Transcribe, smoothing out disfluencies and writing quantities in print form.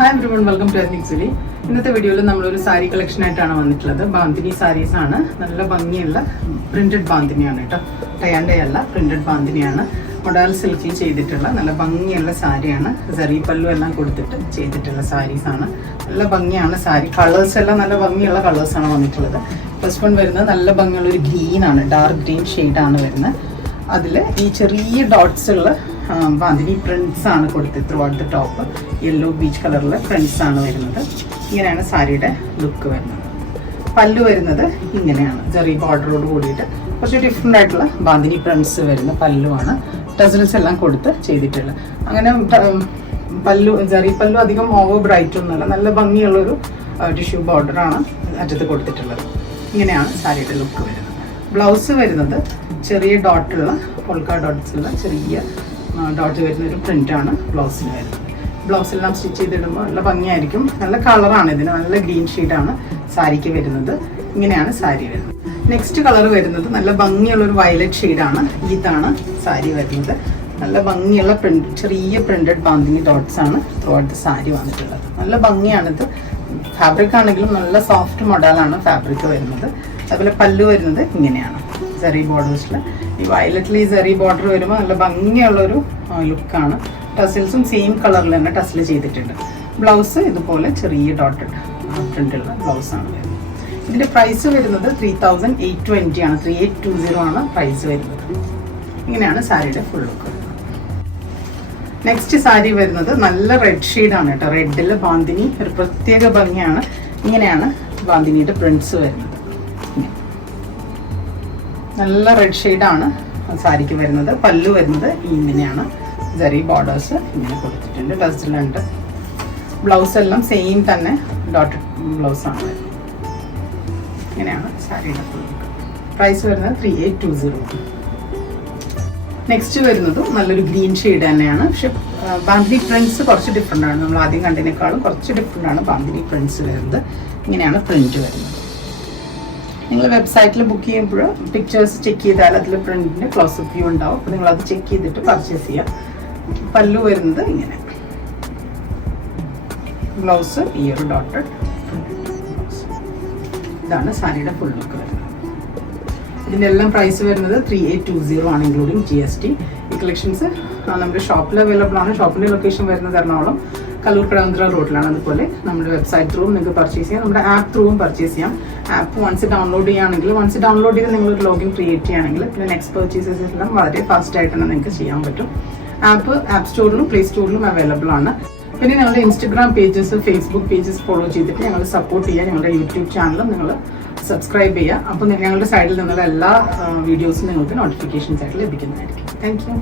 Hi everyone, welcome to ethnic സുലി. ഇന്നത്തെ വീഡിയോയിൽ നമ്മളൊരു സാരി കളക്ഷൻ ആയിട്ടാണ് വന്നിട്ടുള്ളത്. ബാന്തിനി സാരീസ് ആണ്. നല്ല ഭംഗിയുള്ള പ്രിന്റഡ് ബാന്തിനിയാണ് കേട്ടോ. ടയാൻഡേ അല്ല, പ്രിന്റഡ് ബാന്തിനിയാണ്. മൊഡാൽ സിൽക്കിൽ ചെയ്തിട്ടുള്ള നല്ല ഭംഗിയുള്ള സാരിയാണ്. സറി പല്ലു എല്ലാം കൊടുത്തിട്ട് ചെയ്തിട്ടുള്ള സാരീസ് ആണ്. നല്ല ഭംഗിയാണ് സാരി. കളേഴ്സ് എല്ലാം നല്ല ഭംഗിയുള്ള കളേഴ്സാണ് വന്നിട്ടുള്ളത്. ഫസ്റ്റ് വൺ വരുന്നത് നല്ല ഭംഗിയുള്ള ഒരു ഗ്രീൻ ആണ്, ഡാർക്ക് ഗ്രീൻ ഷെയ്ഡാണ് വരുന്നത്. അതിൽ ഈ ചെറിയ ഡോട്ട്സ് ഉള്ള ബാന്തിനി പ്രിന്റ്സ് ആണ് കൊടുത്തത്. Through out the top yellow beach കളറിലെ പ്രിന്റ്സ് ആണ് വരുന്നത്. ഇങ്ങനെയാണ് സാരിയുടെ ലുക്ക് വരുന്നത്. പല്ലു വരുന്നത് ഇങ്ങനെയാണ്, ജെറി ബോർഡറോട് കൂടിയിട്ട് കുറച്ച് ഡിഫറെൻ്റ് ആയിട്ടുള്ള ബാന്തിനി പ്രിന്റ്സ് വരുന്ന പല്ലുവാണ്. ടസൽസ് എല്ലാം കൊടുത്ത് ചെയ്തിട്ടുള്ളത്. അങ്ങനെ പല്ലു, ജെറി പല്ലു അധികം ഓവർ ബ്രൈറ്റ് ഒന്നുമല്ല, നല്ല ഭംഗിയുള്ളൊരു ടിഷ്യൂ ബോർഡറാണ് അറ്റത്ത് കൊടുത്തിട്ടുള്ളത്. ഇങ്ങനെയാണ് സാരിയുടെ ലുക്ക് വരുന്നത്. ബ്ലൗസ് വരുന്നത് ചെറിയ ഡോട്ടുള്ള പൊൾക്ക ഡോട്ട്സുള്ള ചെറിയ ഡോട്ട് വരുന്ന ഒരു പ്രിന്റാണ് ബ്ലൗസിന് വരുന്നത്. ബ്ലൗസെല്ലാം സ്റ്റിച്ച് ചെയ്തിടുമ്പോൾ നല്ല ഭംഗിയായിരിക്കും. നല്ല കളറാണ് ഇതിന്, നല്ല ഗ്രീൻ ഷെയ്ഡാണ് സാരിക്ക് വരുന്നത്. ഇങ്ങനെയാണ് സാരി വരുന്നത്. നെക്സ്റ്റ് കളർ വരുന്നത് നല്ല ഭംഗിയുള്ളൊരു വയലറ്റ് ഷെയ്ഡാണ്. ഇതാണ് സാരി വരുന്നത്. നല്ല ഭംഗിയുള്ള പ്രിന്റ്, ചെറിയ പ്രിന്റഡ് ബാന്തിനി ഡോട്ട്സ് ആണ് ത്രൂ ഔട്ട് സാരി വന്നിട്ടുള്ളത്. നല്ല ഭംഗിയാണിത്. ഫാബ്രിക് ആണെങ്കിലും നല്ല സോഫ്റ്റ് മോഡലാണ് ഫാബ്രിക് വരുന്നത്. അതുപോലെ പല്ലു വരുന്നത് ഇങ്ങനെയാണ്, സെറി ബോർഡേഴ്സിൽ. ഈ വയലറ്റിൽ ഈ സെറി ബോർഡർ വരുമ്പോൾ നല്ല ഭംഗിയുള്ളൊരു ലുക്കാണ്. ടസിൽസും സെയിം കളറിൽ തന്നെ ടസിൽ ചെയ്തിട്ടുണ്ട്. ബ്ലൗസ് ഇതുപോലെ ചെറിയ ഡോട്ടഡ് പ്രിന്റുള്ള ബ്ലൗസാണ് വരുന്നത്. ഇതിൻ്റെ പ്രൈസ് വരുന്നത് 3820 ആണ്. 3820 ആണ് പ്രൈസ് വരുന്നത്. ഇങ്ങനെയാണ് സാരിയുടെ ഫുൾ ലുക്ക്. നെക്സ്റ്റ് സാരി വരുന്നത് നല്ല റെഡ് ഷെയ്ഡാണ് കേട്ടോ. റെഡിൽ ബാന്തിനി ഒരു പ്രത്യേക ഭംഗിയാണ്. ഇങ്ങനെയാണ് ബാന്തിനിയുടെ പ്രിന്റ്സ് വരുന്നത്. നല്ല റെഡ് ഷെയ്ഡാണ് സാരിക്ക് വരുന്നത്. പല്ലു വരുന്നത് ഇങ്ങനെയാണ്, ജെറി ബോർഡേഴ്സ് ഇങ്ങനെ കൊടുത്തിട്ടുണ്ട്, ടസിലുണ്ട്. ബ്ലൗസ് എല്ലാം സെയിം തന്നെ ഡോട്ടഡ് ബ്ലൗസാണ് വരുന്നത്. ഇങ്ങനെയാണ് സാരിയുടെ ഫുൾ ലുക്ക്. പ്രൈസ് വരുന്നത് 3820. നെക്സ്റ്റ് വരുന്നതും നല്ലൊരു ഗ്രീൻ ഷെയ്ഡ് തന്നെയാണ്. പക്ഷെ ബാന്തിനി പ്രിന്റ്സ് കുറച്ച് ഡിഫറെൻ്റ് ആണ്. നമ്മൾ ആദ്യം കണ്ടതിനേക്കാളും കുറച്ച് ഡിഫറെൻ്റ് ആണ് ബാന്തിനി പ്രിന്റ്സ് വരുന്നത്. ഇങ്ങനെയാണ് പ്രിന്റ് വരുന്നത്. നിങ്ങൾ വെബ്സൈറ്റിൽ ബുക്ക് ചെയ്യുമ്പോൾ പിക്ചേഴ്സ് ചെക്ക് ചെയ്താൽ അതിൽ പ്രിന്റിൻ്റെ ക്ലോസപ്പ് വ്യൂ ഉണ്ടാവും. അപ്പോൾ നിങ്ങളത് ചെക്ക് ചെയ്തിട്ട് പർച്ചേസ് ചെയ്യാം. പല്ലു വരുന്നത് ഇങ്ങനെ, ബ്ലൗസ് ഈ ഒരു ഡോട്ടഡ് ബ്ലൗസ്. ഇതാണ് സാരിയുടെ ഫുൾ ലുക്ക് വരുന്നത്. ഇതിൻ്റെ എല്ലാം പ്രൈസ് വരുന്നത് 3820 ആണ്, ഇൻക്ലൂഡിങ് GST. ഈ കളക്ഷൻസ് നമ്മുടെ ഷോപ്പിൽ അവൈലബിൾ ആണ്. ഷോപ്പിൻ്റെ ലൊക്കേഷൻ വരുന്നത് എറണാകുളം കല്ലൂർ കടവന്ത്ര റോഡിലാണ്. അതുപോലെ നമ്മുടെ വെബ്സൈറ്റ് ത്രൂവും നിങ്ങൾക്ക് പർച്ചേസ് ചെയ്യാം, നമ്മുടെ ആപ്പ് ത്രൂവും പർച്ചേസ് ചെയ്യാം. ആപ്പ് വൺസ് ഡൗൺലോഡ് ചെയ്യുകയാണെങ്കിൽ, വൺസ് ഡൗൺലോഡ് ചെയ്ത് നിങ്ങളൊരു ലോഗിൻ ക്രിയേറ്റ് ചെയ്യുകയാണെങ്കിൽ പിന്നെ നെക്സ്റ്റ് പർച്ചേസസ് എല്ലാം വളരെ ഫാസ്റ്റ് ആയിട്ട് തന്നെ നിങ്ങൾക്ക് ചെയ്യാൻ പറ്റും. ആപ്പ് സ്റ്റോറിലും പ്ലേ സ്റ്റോറിലും അവൈലബിൾ ആണ്. പിന്നെ ഞങ്ങളുടെ Instagram pages, Facebook pages follow ചെയ്തിട്ട് ഞങ്ങൾ സപ്പോർട്ട് ചെയ്യുക. ഞങ്ങളുടെ യൂട്യൂബ് ചാനലും നിങ്ങൾ സബ്സ്ക്രൈബ് ചെയ്യുക. അപ്പോൾ ഞങ്ങളുടെ സൈഡിൽ നിന്നുള്ള എല്ലാ വീഡിയോസും നിങ്ങൾക്ക് നോട്ടിഫിക്കേഷൻസ് ആയിട്ട് ലഭിക്കുന്നതായിരിക്കും. Thank you.